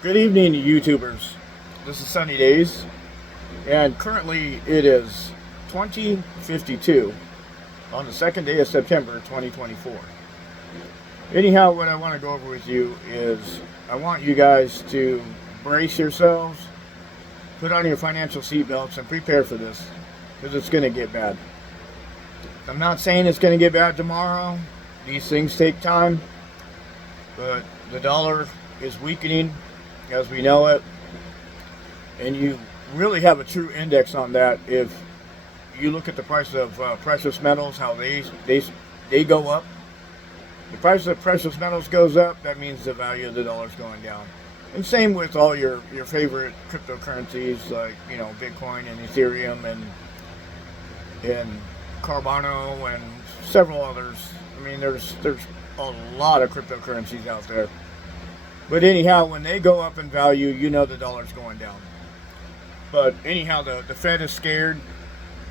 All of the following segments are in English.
Good evening, YouTubers. This is Sunny Days, and currently it is 2052 on the second day of September 2024. Anyhow, what I want to go over with you is I want you guys to brace yourselves, put on your financial seatbelts, and prepare for this because it's going to get bad. I'm not saying it's going to get bad tomorrow. These things take time, but the dollar is weakening as we know it, and you really have a true index on that if you look at the price of precious metals, how they go up. The price of precious metals goes up, that means the value of the dollar is going down. And same with all your favorite cryptocurrencies like Bitcoin and Ethereum and Cardano and several others. I mean, there's a lot of cryptocurrencies out there. But anyhow, when they go up in value, you know the dollar's going down. But anyhow, the Fed is scared.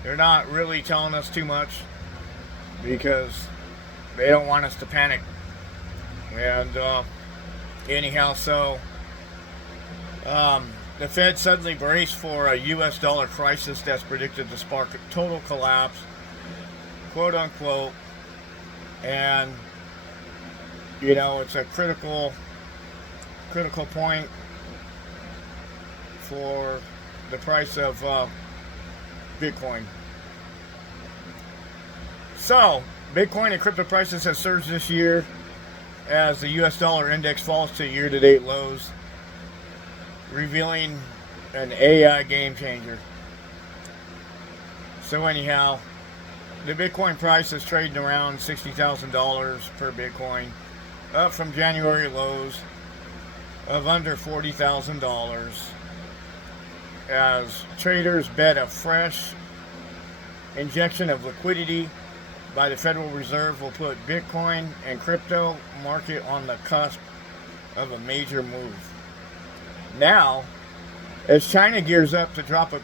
They're not really telling us too much because they don't want us to panic. And anyhow, so the Fed suddenly braced for a U.S. dollar crisis that's predicted to spark a total collapse, quote unquote. And it's a critical point for the price of Bitcoin. So, Bitcoin and crypto prices have surged this year as the US dollar index falls to year-to-date lows, revealing an AI game changer. So anyhow, the Bitcoin price is trading around $60,000 per Bitcoin, up from January lows of under $40,000 as traders bet a fresh injection of liquidity by the Federal Reserve will put Bitcoin and crypto market on the cusp of a major move. Now, as China gears up to drop a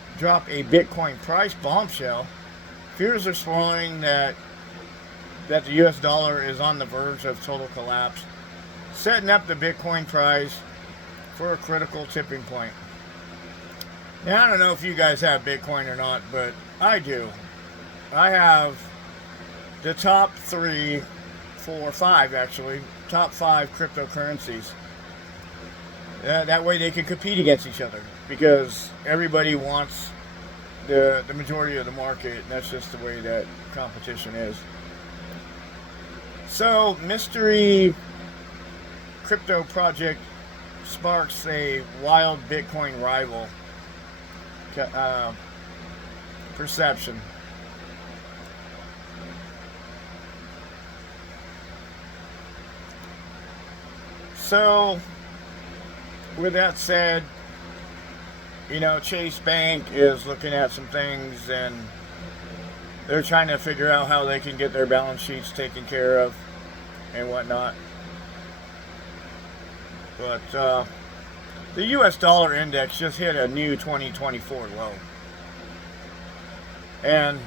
Bitcoin price bombshell, fears are swirling that the US dollar is on the verge of total collapse, setting up the Bitcoin price for a critical tipping point. Now, I don't know if you guys have Bitcoin or not, but I do. I have the top 5 cryptocurrencies. That way they can compete against each other because everybody wants the majority of the market, and that's just the way that competition is. So, mystery crypto project sparks a wild Bitcoin rival perception. So, with that said, Chase Bank is looking at some things and they're trying to figure out how they can get their balance sheets taken care of and whatnot. But the US dollar index just hit a new 2024 low. And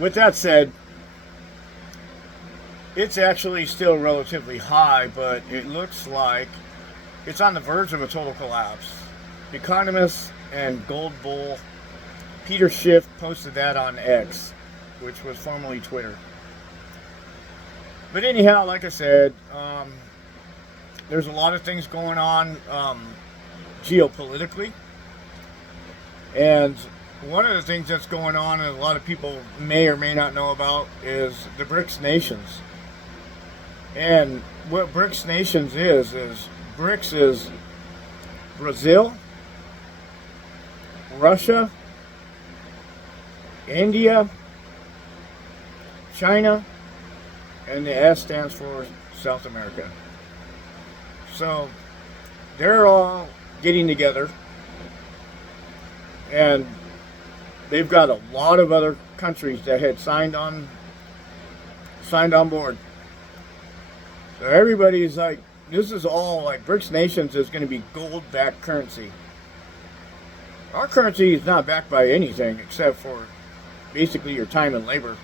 with that said, it's actually still relatively high, but it looks like it's on the verge of a total collapse. Economist and gold bull Peter Schiff posted that on X, which was formerly Twitter. But anyhow, like I said, there's a lot of things going on geopolitically. And one of the things that's going on, and a lot of people may or may not know about, is the BRICS nations. And what BRICS nations is BRICS is Brazil, Russia, India, China, and the S stands for South America. So they're all getting together, and they've got a lot of other countries that had signed on board. So everybody's like, this is all like BRICS nations is going to be gold-backed currency. Our currency is not backed by anything except for basically your time and labor.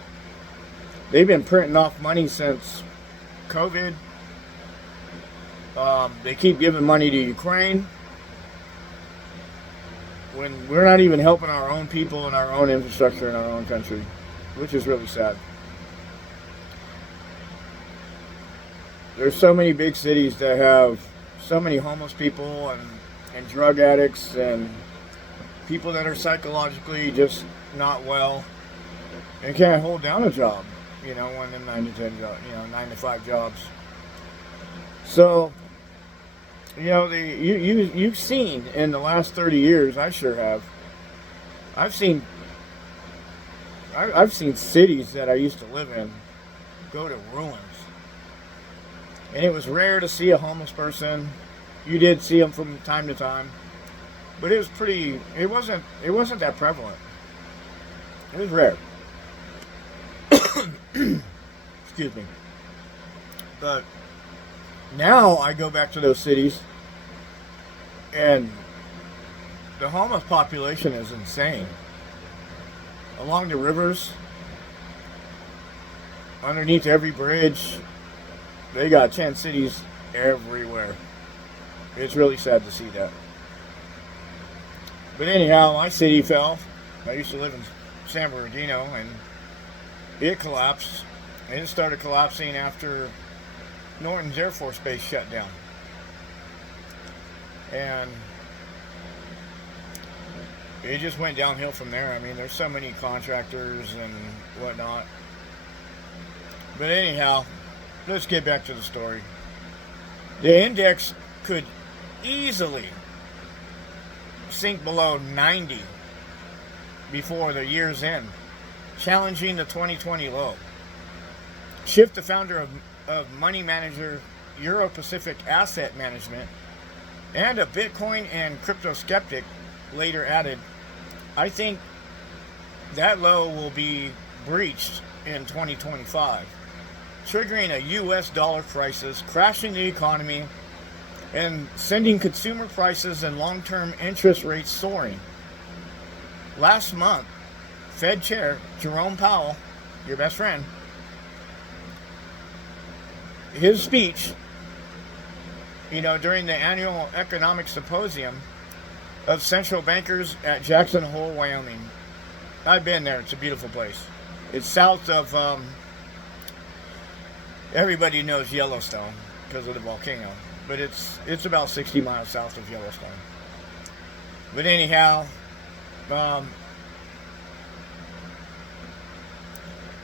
They've been printing off money since COVID. They keep giving money to Ukraine when we're not even helping our own people and our own infrastructure in our own country, which is really sad. There's so many big cities that have so many homeless people and drug addicts and people that are psychologically just not well and can't hold down a job, one of them 9 to 10 jobs, 9 to 5 jobs. So, you've seen in the last 30 years, I sure have. I've seen cities that I used to live in go to ruins. And it was rare to see a homeless person. You did see them from time to time, but it wasn't that prevalent. It was rare. Excuse me. But now I go back to those cities and the homeless population is insane. Along the rivers, underneath every bridge, they got tent cities everywhere. It's really sad to see that. But anyhow, my city fell. I used to live in San Bernardino, and it collapsed. And it started collapsing after Norton's Air Force Base shut down. And it just went downhill from there. I mean, there's so many contractors and whatnot. But anyhow, let's get back to the story. The index could easily sink below 90 before the year's end, challenging the 2020 low. Schiff, the founder of money manager Euro Pacific Asset Management and a Bitcoin and crypto skeptic, later added, "I think that low will be breached in 2025, triggering a US dollar crisis, crashing the economy, and sending consumer prices and long-term interest rates soaring." Last month, Fed Chair Jerome Powell, your best friend, his speech, during the annual economic symposium of central bankers at Jackson Hole, Wyoming. I've been there. It's a beautiful place. It's south of, everybody knows Yellowstone because of the volcano, but it's about 60 miles south of Yellowstone. But anyhow,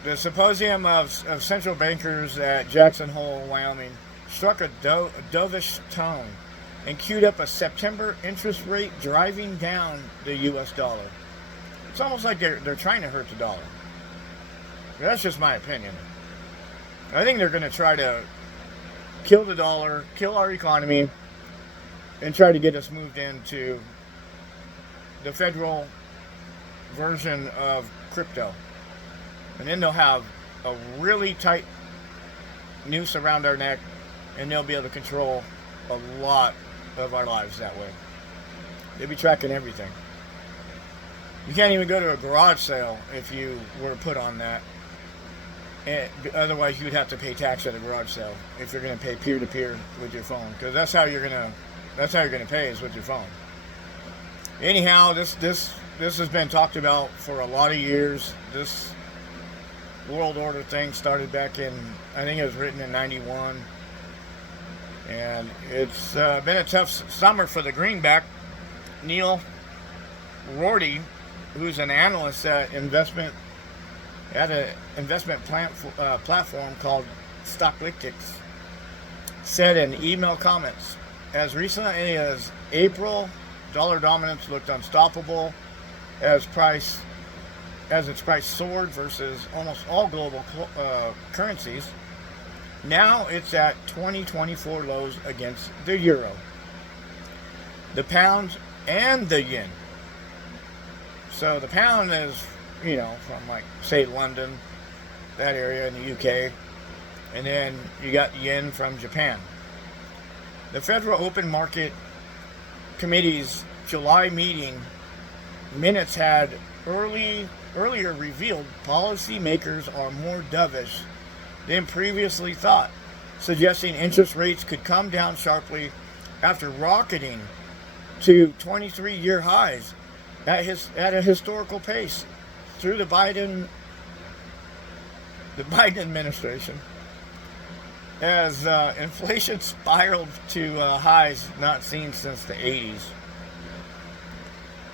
the symposium of central bankers at Jackson Hole, Wyoming, struck a dovish tone and queued up a September interest rate driving down the U.S. dollar. It's almost like they're trying to hurt the dollar. That's just my opinion. I think they're going to try to kill the dollar, kill our economy, and try to get us moved into the federal version of crypto. And then they'll have a really tight noose around our neck, and they'll be able to control a lot of our lives that way. They'll be tracking everything. You can't even go to a garage sale if you were put on that. And otherwise, you'd have to pay tax at a garage sale if you're going to pay peer-to-peer with your phone, because that's how you're going to pay, is with your phone. Anyhow, this has been talked about for a lot of years. This world order thing started back in, I think it was written in 91, and it's been a tough summer for the greenback. Neil Rorty, who's an analyst at an investment platform called Stocklytics, said in email comments, as recently as April, dollar dominance looked unstoppable as its price soared versus almost all global currencies. Now it's at 2024 lows against the euro, the pound, and the yen. So the pound is, from like, say, London, that area in the UK, and then you got the yen from Japan. The Federal Open Market Committee's July meeting minutes had earlier revealed policymakers are more dovish than previously thought, suggesting interest rates could come down sharply after rocketing to 23-year highs at a historical pace through the Biden administration, as inflation spiraled to highs not seen since the 80s.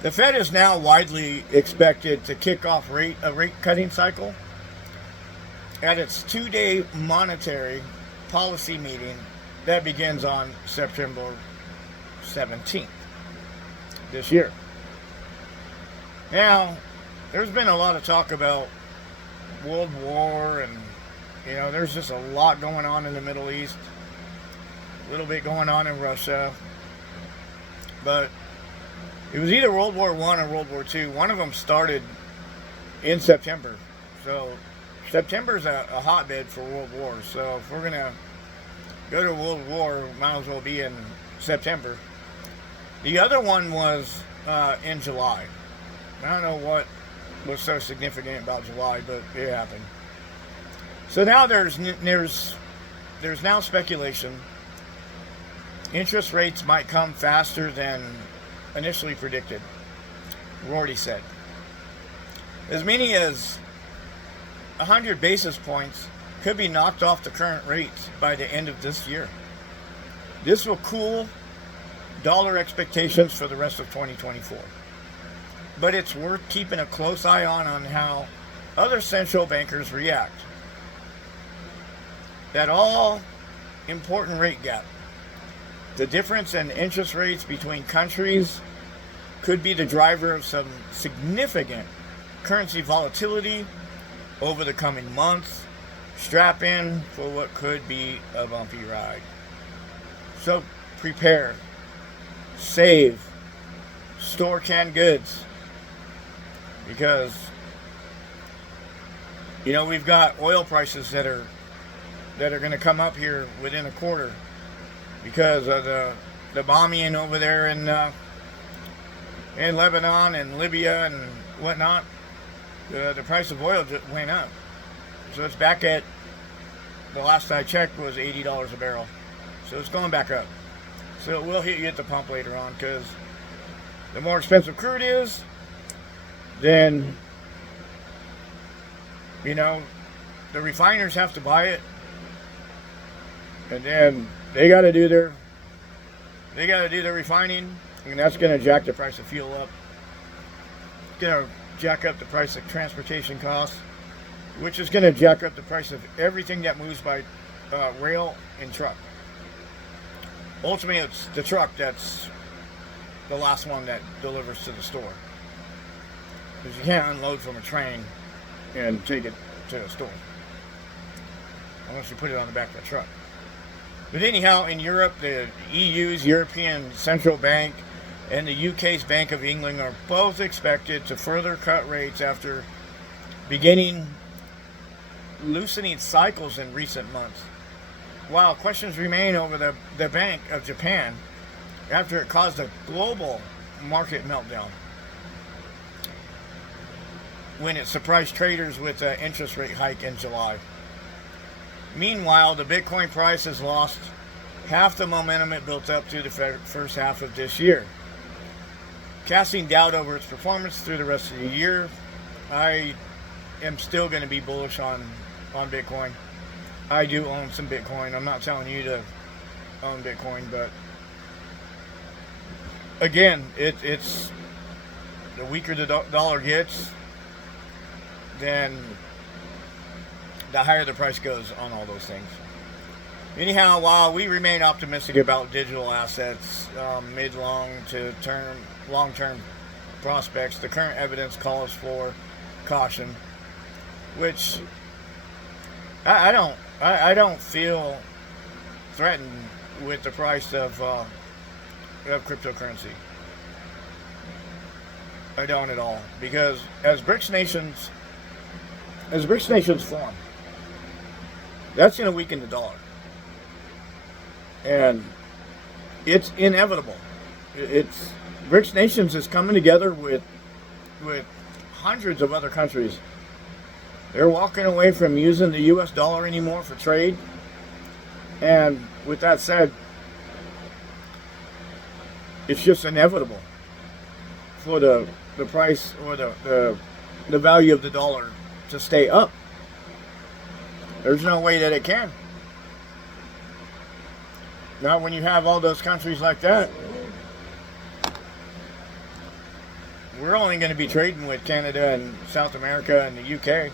The Fed is now widely expected to kick off a rate cutting cycle at its two-day monetary policy meeting that begins on September 17th this year. Now, there's been a lot of talk about World War, and there's just a lot going on in the Middle East, a little bit going on in Russia, but it was either World War I or World War II. One of them started in September, so September is a hotbed for world wars. So if we're going to go to World War, might as well be in September. The other one was in July. I don't know what was so significant about July, but it happened. So now there's now speculation. Interest rates might come faster than initially predicted. Rorty said as many as 100 basis points could be knocked off the current rates by the end of this year. This will cool dollar expectations for the rest of 2024. But it's worth keeping a close eye on how other central bankers react. That all important rate gap, the difference in interest rates between countries, could be the driver of some significant currency volatility over the coming months. Strap in for what could be a bumpy ride. So prepare, save, store canned goods, because we've got oil prices that are going to come up here within a quarter because of the bombing over there in Lebanon and Libya and whatnot. The price of oil just went up, so it's back at, the last I checked was $80 a barrel. So it's going back up. So it will hit you at the pump later on, because the more expensive crude is, then the refiners have to buy it, and then they got to do their refining, and that's going to jack the price of fuel up. It's going to jack up the price of transportation costs, which is going to jack up the price of everything that moves by rail and truck. Ultimately, it's the truck that's the last one that delivers to the store, because you can't unload from a train and take it to the store unless you put it on the back of the truck. But anyhow, in Europe, the EU's European Central Bank and the UK's Bank of England are both expected to further cut rates after beginning loosening cycles in recent months, while questions remain over the Bank of Japan after it caused a global market meltdown when it surprised traders with an interest rate hike in July. Meanwhile, the Bitcoin price has lost half the momentum it built up through the first half of this year. Casting doubt over its performance through the rest of the year, I am still going to be bullish on Bitcoin. I do own some Bitcoin. I'm not telling you to own Bitcoin, but again, it's the weaker the dollar gets, then the higher the price goes on all those things. Anyhow, while we remain optimistic about digital assets, mid, long-term prospects, the current evidence calls for caution, which I don't feel threatened with the price of cryptocurrency. I don't at all, because as BRICS nations form, that's going to weaken the dollar, and it's inevitable. It's BRICS nations is coming together with hundreds of other countries. They're walking away from using the U.S. dollar anymore for trade, And with that said, it's just inevitable for the price or the value of the dollar to stay up. There's no way that it can. Now, when you have all those countries like that, we're only going to be trading with Canada and South America and the UK.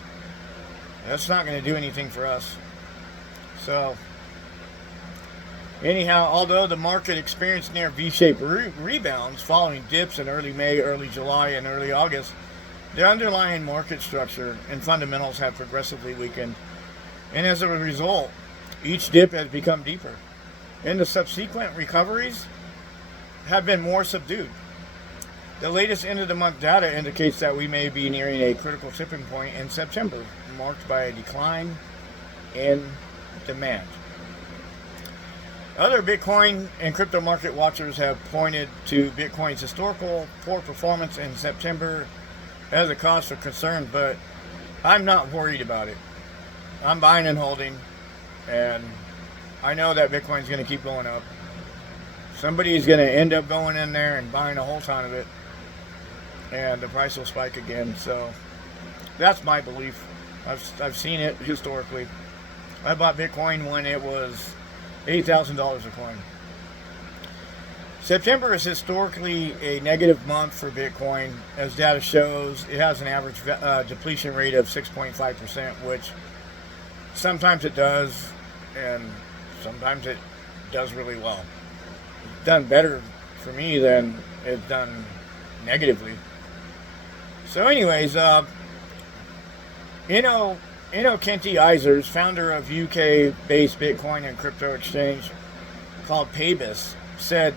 That's not going to do anything for us. So, anyhow, although the market experienced near V-shaped rebounds following dips in early May, early July, and early August, the underlying market structure and fundamentals have progressively weakened. And as a result, each dip has become deeper. And the subsequent recoveries have been more subdued. The latest end-of-the-month data indicates that we may be nearing a critical tipping point in September, marked by a decline in demand. Other Bitcoin and crypto market watchers have pointed to Bitcoin's historical poor performance in September as a cause for concern, but I'm not worried about it. I'm buying and holding, and I know that Bitcoin's going to keep going up. Somebody's going to end up going in there and buying a whole ton of it, and the price will spike again. So that's my belief. I've seen it historically. I bought Bitcoin when it was $8,000 a coin. September is historically a negative month for Bitcoin. As data shows, it has an average depletion rate of 6.5%, which sometimes it does, and sometimes it does really well. It's done better for me than it's done negatively. So anyways, Kenty Isers, founder of UK-based Bitcoin and crypto exchange called Paybis, said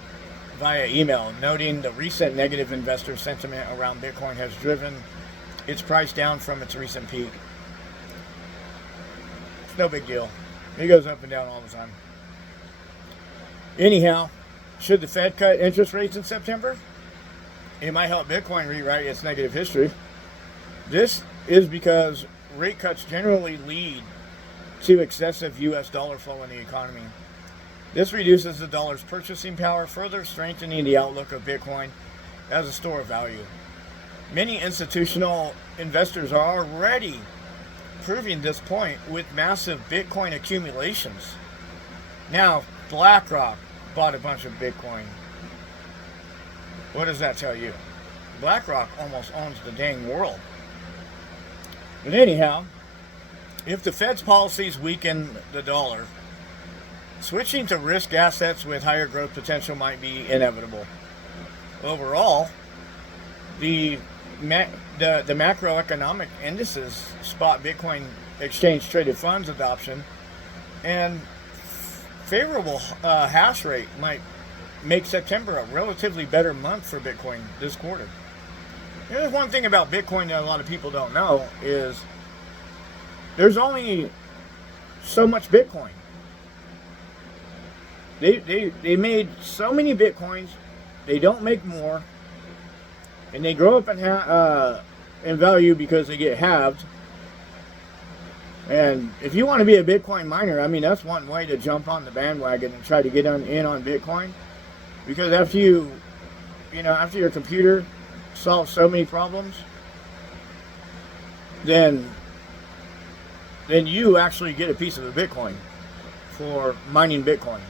via email, noting the recent negative investor sentiment around Bitcoin has driven its price down from its recent peak. It's no big deal. It goes up and down all the time. Anyhow, should the Fed cut interest rates in September? It might help Bitcoin rewrite its negative history. This is because rate cuts generally lead to excessive U.S. dollar flow in the economy. This reduces the dollar's purchasing power, further strengthening the outlook of Bitcoin as a store of value. Many institutional investors are already proving this point with massive Bitcoin accumulations. Now, BlackRock bought a bunch of Bitcoin. What does that tell you? BlackRock almost owns the dang world. But anyhow, if the Fed's policies weaken the dollar, switching to risk assets with higher growth potential might be inevitable. Overall, the macroeconomic indices spot Bitcoin exchange-traded funds adoption, and favorable hash rate might make September a relatively better month for Bitcoin this quarter. There's one thing about Bitcoin that a lot of people don't know is there's only so much Bitcoin. They made so many Bitcoins, they don't make more, and they grow up in value because they get halved. And if you want to be a Bitcoin miner, I mean, that's one way to jump on the bandwagon and try to get in on Bitcoin. Because after your computer solves so many problems, then you actually get a piece of the Bitcoin for mining Bitcoin.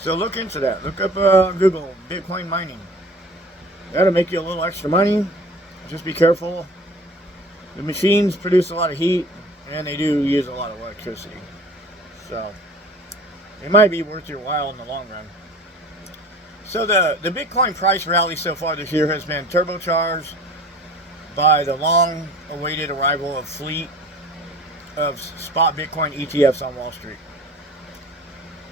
So look into that. Look up Google Bitcoin mining. That'll make you a little extra money. Just be careful. The machines produce a lot of heat, and they do use a lot of electricity. So it might be worth your while in the long run. So the Bitcoin price rally so far this year has been turbocharged by the long-awaited arrival of fleet of spot Bitcoin ETFs on Wall Street.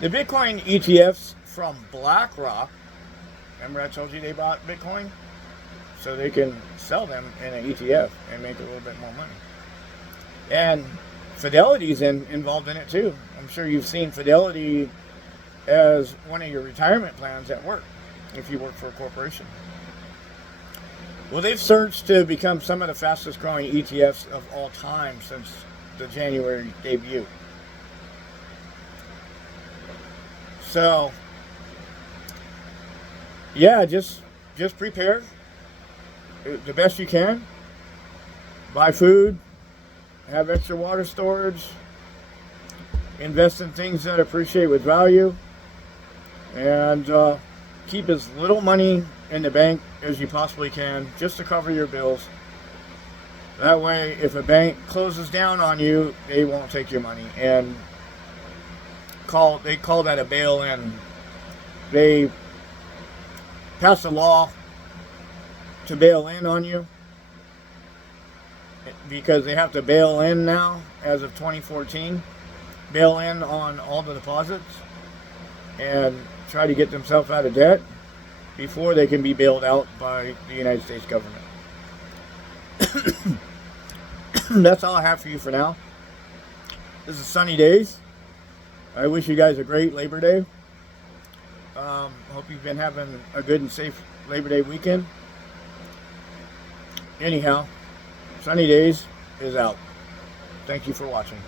The Bitcoin ETFs from BlackRock, remember I told you they bought Bitcoin? So they can sell them in an ETF and make a little bit more money. And Fidelity's involved in it too. I'm sure you've seen Fidelity as one of your retirement plans at work, if you work for a corporation. Well, they've surged to become some of the fastest growing ETFs of all time since the January debut. So, yeah, just prepare the best you can. Buy food, have extra water storage, invest in things that appreciate with value, and keep as little money in the bank as you possibly can just to cover your bills. That way, if a bank closes down on you, they won't take your money. And they call that a bail-in. They passed a law to bail in on you because they have to bail in now as of 2014. Bail in on all the deposits and try to get themselves out of debt before they can be bailed out by the United States government. That's all I have for you for now. This is Sunny Days. I wish you guys a great Labor Day. Hope you've been having a good and safe Labor Day weekend. Anyhow, Sunny Days is out. Thank you for watching.